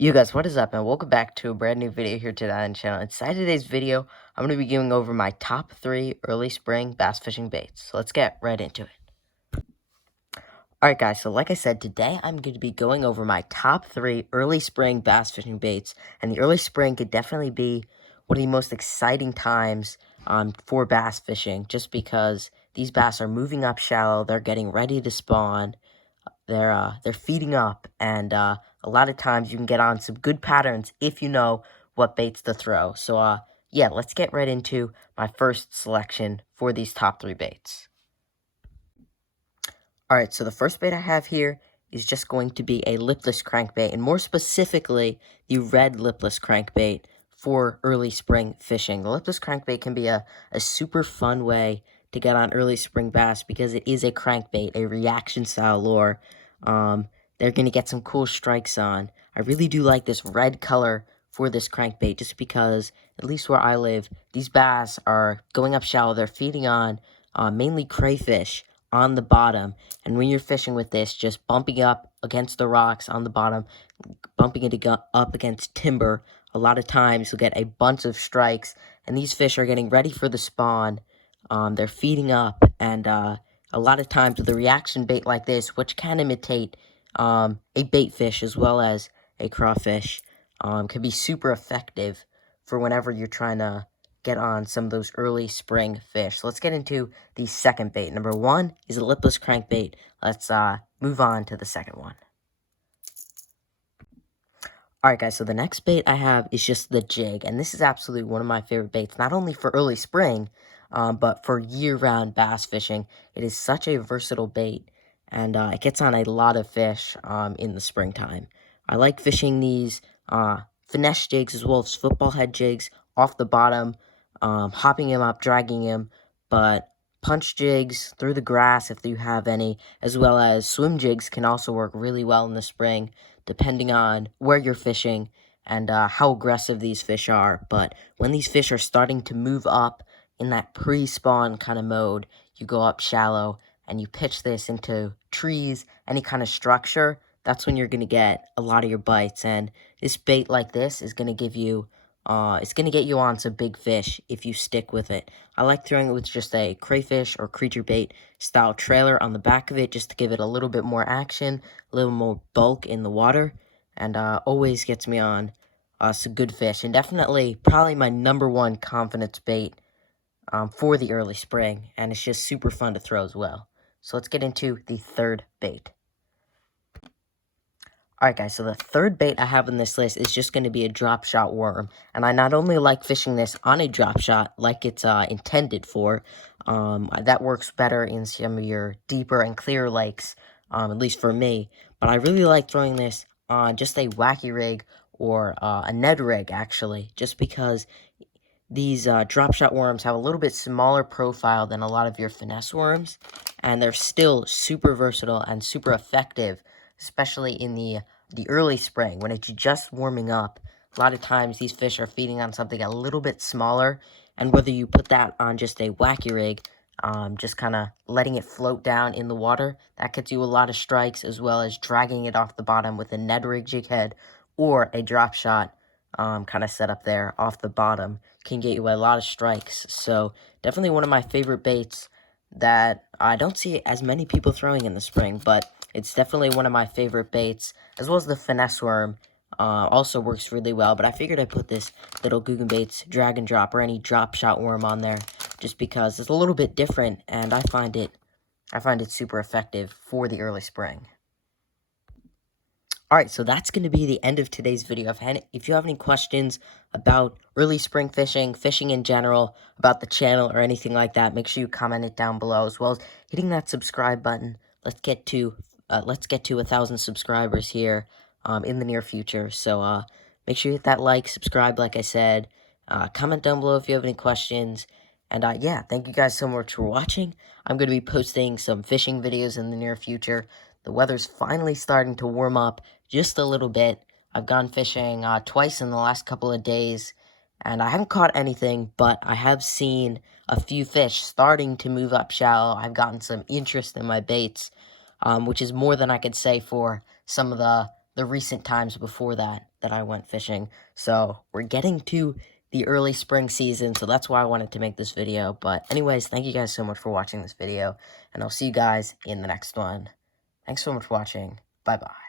You guys, what is up, and welcome back to a brand new video here today on the channel. Inside today's video, I'm going to be going over my top 3 early spring bass fishing baits. So let's get right into it. Alright guys, so like I said, today I'm going to be going over my top 3 early spring bass fishing baits. And the early spring could definitely be one of the most exciting times for bass fishing, just because these bass are moving up shallow, they're getting ready to spawn. They're feeding up, and a lot of times you can get on some good patterns if you know what baits to throw. So yeah, let's get right into my first selection for these top 3 baits. Alright, so the first bait I have here is just going to be a lipless crankbait, and more specifically, the red lipless crankbait for early spring fishing. The lipless crankbait can be a super fun way to get on early spring bass because it is a crankbait, a reaction style lure. They're going to get some cool strikes on. I really do like this red color for this crankbait just because, at least where I live, these bass are going up shallow. They're feeding on mainly crayfish on the bottom, and when you're fishing with this, just bumping up against the rocks on the bottom, bumping it up against timber, a lot of times you'll get a bunch of strikes, and these fish are getting ready for the spawn. They're feeding up, and a lot of times with a reaction bait like this, which can imitate a bait fish as well as a crawfish, can be super effective for whenever you're trying to get on some of those early spring fish. So let's get into the second bait. Number 1 is a lipless crankbait. Let's move on to the second one. Alright guys, so the next bait I have is just the jig, and this is absolutely one of my favorite baits, not only for early spring, but for year-round bass fishing. It is such a versatile bait, and it gets on a lot of fish in the springtime. I like fishing these finesse jigs as well as football head jigs off the bottom, hopping them up, dragging them, but punch jigs through the grass if you have any, as well as swim jigs can also work really well in the spring, depending on where you're fishing and how aggressive these fish are. But when these fish are starting to move up in that pre-spawn kind of mode, you go up shallow and you pitch this into trees, any kind of structure, that's when you're going to get a lot of your bites. And this bait like this is going to give you, it's going to get you on some big fish if you stick with it. I like throwing it with just a crayfish or creature bait style trailer on the back of it just to give it a little bit more action, a little more bulk in the water, and always gets me on some good fish. And definitely probably my #1 confidence bait for the early spring, and it's just super fun to throw as well. So let's get into the third bait. Alright guys, so the third bait I have on this list is just going to be a Dropshot Worm. And I not only like fishing this on a drop shot like it's intended for, that works better in some of your deeper and clearer lakes, at least for me, but I really like throwing this on just a wacky rig or a Ned rig actually, just because these Dropshot worms have a little bit smaller profile than a lot of your finesse worms, and they're still super versatile and super effective, especially in the early spring when it's just warming up. A lot of times these fish are feeding on something a little bit smaller, and whether you put that on just a wacky rig, just kind of letting it float down in the water, that gets you a lot of strikes, as well as dragging it off the bottom with a Ned rig jig head or a drop shot kind of set up there off the bottom can get you a lot of strikes. So definitely one of my favorite baits that I don't see as many people throwing in the spring, but it's definitely one of my favorite baits, as well as the finesse worm. Also works really well, but I figured I'd put this little Googan Baits drag and drop or any drop shot worm on there just because it's a little bit different, and I find it super effective for the early spring. Alright, so that's going to be the end of today's video. If you have any questions about early spring fishing, fishing in general, about the channel or anything like that, make sure you comment it down below, as well as hitting that subscribe button. Let's get to 1,000 subscribers here in the near future. So make sure you hit that like, subscribe, like I said. Comment down below if you have any questions. And yeah, thank you guys so much for watching. I'm going to be posting some fishing videos in the near future. The weather's finally starting to warm up just a little bit. I've gone fishing twice in the last couple of days, and I haven't caught anything, but I have seen a few fish starting to move up shallow. I've gotten some interest in my baits, which is more than I could say for some of the the recent times before that I went fishing. So we're getting to the early spring season, so that's why I wanted to make this video. But anyways, thank you guys so much for watching this video, and I'll see you guys in the next one. Thanks so much for watching. Bye-bye.